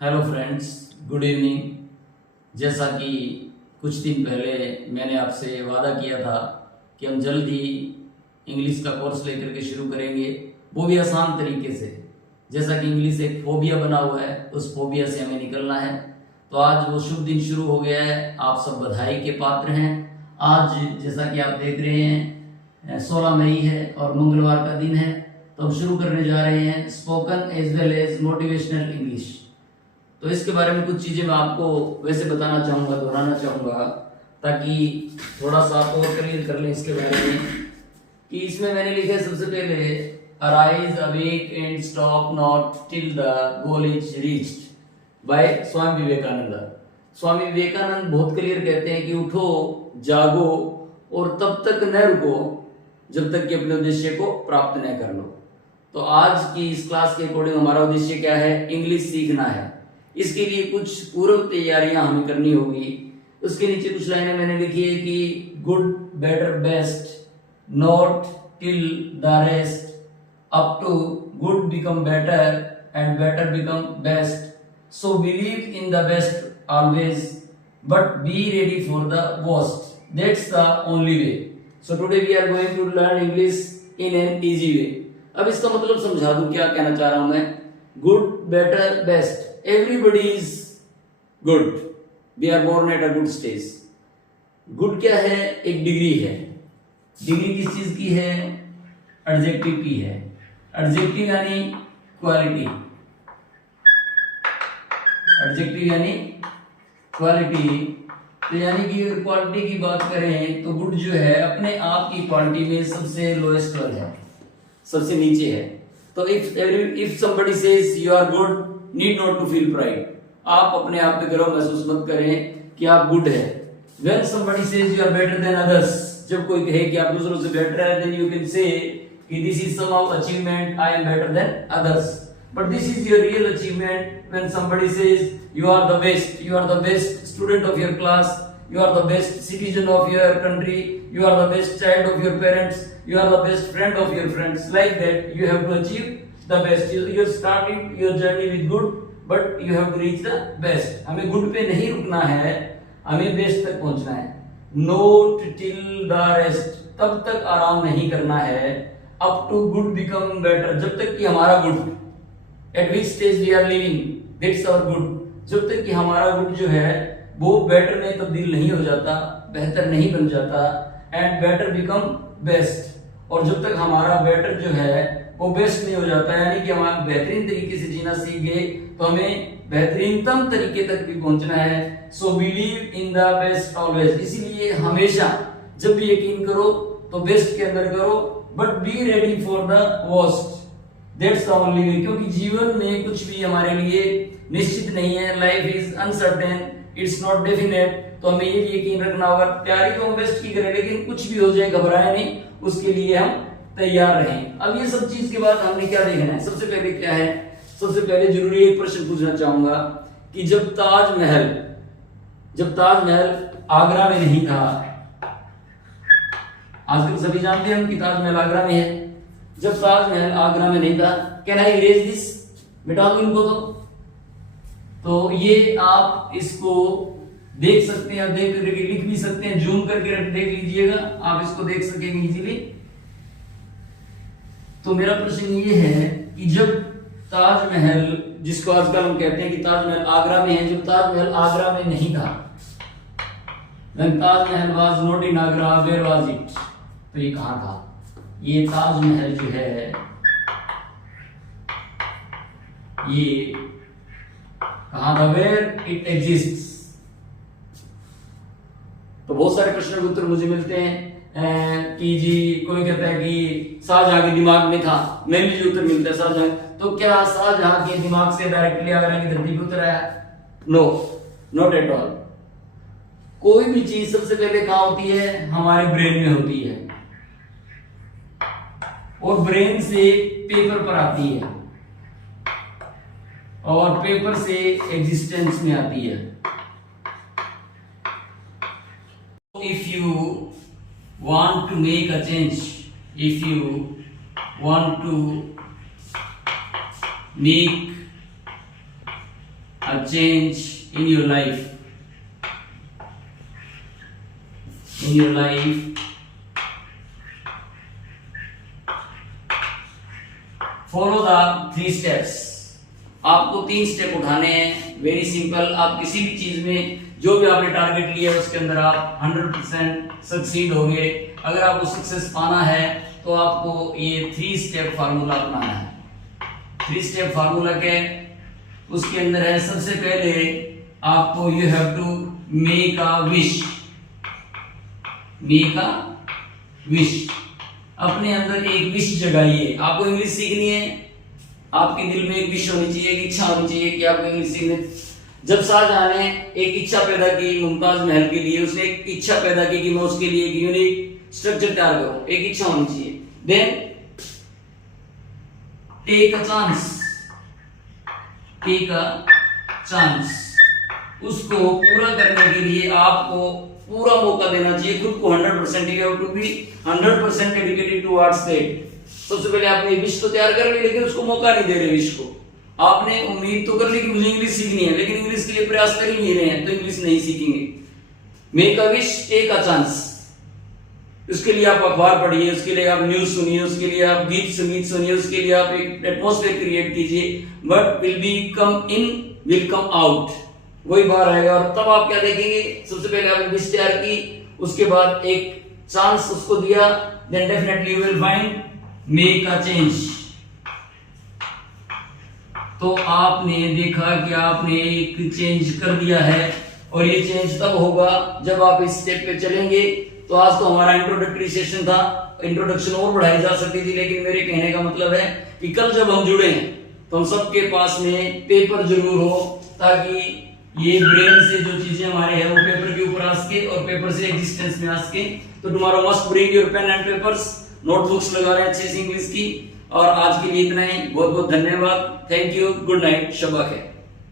Hello friends, good evening. जैसा कि कुछ दिन पहले मैंने आपसे वादा किया था कि हम जल्द ही इंग्लिश का कोर्स लेकर के शुरू करेंगे, वो भी आसान तरीके से। जैसा कि इंग्लिश एक फोबिया बना हुआ है, उस फोबिया से हमें निकलना है। तो आज वो शुभ दिन शुरू हो गया है, आप सब बधाई के पात्र हैं। आज जैसा कि आप देख रहे हैं 16 मई है और मंगलवार का दिन है। तो हम शुरू करने जा रहे हैं spoken as well as motivational English. तो इसके बारे में कुछ चीज़ें मैं आपको वैसे बताना चाहूँगा, दोहराना चाहूँगा, ताकि थोड़ा सा आप और क्लियर कर लें इसके बारे में। कि इसमें मैंने लिखा है सबसे पहले, arise awake and stop not till the goal is reached by Swami Vivekananda. Swami Vivekananda बहुत क्लियर कहते हैं कि उठो, जागो और तब तक न रुको जब तक कि अपने उद्देश्य को प्राप्त न कर लो। तो आज की इस क्लास के अकॉर्डिंग हमारा उद्देश्य क्या है? इंग्लिश सीखना है। इसके लिए कुछ पूर्व तैयारियां हमें करनी होगी। उसके नीचे कुछ लाइनें मैंने लिखी है कि good, better, best, not till the rest, up to good become better and better become best. So believe in the best always but be ready for the worst, that's the only way. So today we are going to learn English in an easy way. अब इसका मतलब समझा दूं, क्या कहना चाह रहा हूं मैं। Good, better, best, everybody is good, we are born at a good stage। Good क्या है? एक डिग्री है। डिग्री किस चीज की है? एडजेक्टिव की है। एडजेक्टिव यानी क्वालिटी, एडजेक्टिव यानी क्वालिटी। तो यानी कि क्वालिटी की बात करें तो गुड जो है अपने आप की क्वालिटी में सबसे लोएस्ट वन है, सबसे नीचे है। तो if somebody says you are good, need not to feel pride। आप अपने आप पे गर्व महसूस मत करें कि आप गुड है। When somebody says you are better than others, जब कोई कहे कि आप दूसरों से बेटर है, then you can say कि this is somehow achievement, I am better than others। But this is your real achievement when somebody says you are the best, you are the best student of your class, you are the best citizen of your country, you are the best child of your parents, you are the best friend of your friends। Like that you have to achieve the best। You started your journey with good, but you have to reach the best। हमें good पे नहीं रुकना है, हमें best तक पहुंचना है। Not till the rest, तब तक आराम नहीं करना है। Up to good become better, जब तक कि हमारा good, at which stage we are living, that's our good। जब तक कि हमारा गुड जो है वो बेटर में तब्दील नहीं हो जाता, बेहतर नहीं बन जाता, and better become best। और जब तक हमारा बेटर जो है वो बेस्ट नहीं हो जाता, यानी कि हम बेहतरीन तरीके से जीना सीख गए, तो हमें बेहतरीनतम तरीके तक भी पहुंचना है। सो believe in the best always, इसीलिए हमेशा जब भी यकीन करो तो बेस्ट के अंदर करो, but be ready for the worst, that's the only वे। क्योंकि जीवन में कुछ भी हमारे लिए निश्चित नहीं है। Life is uncertain, it's not definite. तो हमें ये भी यकीन रखना होगा, तैयारी तो हम बेस्ट की करें, लेकिन कुछ भी हो जाए घबराए नहीं, उसके लिए हम तैयार रहें। अब ये सब चीज के बाद हमने क्या देखना है? सबसे पहले क्या है? सबसे पहले जरूरी एक प्रश्न पूछना चाहूंगा कि जब ताजमहल आगरा में नहीं था, आजकल सभी जानते हैं हम कि ताजमहल आगरा में है। जब ताजमहल आगरा में नहीं था, कैन आई इरेज दिस, मिटा दो इनको। तो ये आप इसको देख सकते हैं, देख करके लिख भी सकते हैं, जूम करके देख लीजिएगा, आप इसको देख सकेंगे इजीली। तो मेरा प्रश्न ये है कि जब ताजमहल, जिसको आजकल हम कहते हैं कि ताजमहल आगरा में है, जब ताजमहल आगरा में नहीं था, when Taj Mahal was not in Agra, where was it? तो ये कहाँ था? ये ताजमहल जो है ये कहाँ था? where it exists। तो बहुत सारे प्रश्नों के उत्तर मुझे मिलते हैं कि जी कोई कहता है कि शाहजहां के दिमाग में था, मैं भी जो उत्तर मिलता है शाहजहां। तो क्या शाहजहां के दिमाग से डायरेक्टली आगरा की धरती पे उतर आया? No, not at all. कोई भी चीज सबसे पहले कहां होती है? हमारे ब्रेन में होती है, और ब्रेन से पेपर पर आती है, और पेपर से एग्जिस्टेंस में आती है। If you want to make a change, if you want to make a change in your life. In your life, follow the 3 steps. आपको 3 स्टेप उठाने हैं. Very simple. आप किसी भी चीज में जो भी आपने टारगेट लिया है उसके अंदर आप 100% सक्सीड होंगे. अगर आपको सक्सेस पाना है तो आपको ये 3 स्टेप फार्मूला अपनाना है. 3 स्टेप फार्मूला के उसके अंदर है, सबसे पहले आपको you have to make a wish. Make a wish. अपने अंदर एक विश जगाइए. आपको इंग्लिश सीखनी है, आपके दिल में एक विश होनी चाहिए, एक इच्छा होनी चाहिए कि आपको इंग्लिश सीखने. जब शाहजहां ने एक इच्छा पैदा की मुमताज महल के लिए, उसने एक इच्छा पैदा की कि मैं उसके लिए एक यूनिक स्ट्रक्चर तैयार करूं. एक इच्छा होनी चाहिए. Then take a chance. Take a chance. उसको पूरा करने के लिए आपको पूरा मौका देना चाहिए खुद को. 100% you have to be 100% dedicated towards that. सबसे पहले आपने विश तो तैयार कर ली, लेकिन उसको मौका नहीं दे रहे विश को. आपने उम्मीद तो कर ली कि मुझे इंग्लिश सीखनी है, लेकिन इंग्लिश के लिए प्रयास कर ही नहीं रहे हैं, तो इंग्लिश नहीं सीखेंगे. Make a wish, take a chance. उसके लिए आप अखबार पढ़िए, उसके लिए आप न्यूज सुनिए, उसके लिए आप गीत संगीत सुनिए, उसके लिए आप एक एटमॉस्फेयर क्रिएट कीजिए. But will be come in, will come out. वही बाहर आएगा. और तब आप क्या देखेंगे, सबसे पहले आपने विश तैयार की, उसके बाद एक चांस उसको दिया, then definitely you will find make a change. तो आपने देखा कि आपने एक चेंज कर दिया है, और ये चेंज तब होगा जब आप इस स्टेप पे चलेंगे. तो आज तो हमारा इंट्रोडक्टरी सेशन था, इंट्रोडक्शन और बढ़ाई जा सकती थी, लेकिन मेरे कहने का मतलब है कि कल जब हम जुड़े तो हम सबके पास में पेपर जरूर हो, ताकि ये ब्रेन से जो चीजें हमारे हैं वो पेपर के ऊपर आ सके और पेपर से एग्जिस्टेंस में आ सके. तो tomorrow must bring your pen and papers. Notebooks लगा रहे हैं अच्छे से इंग्लिश की. और आज के लिए इतना ही. बहुत बहुत धन्यवाद. Thank you. Good night. शबा खैर.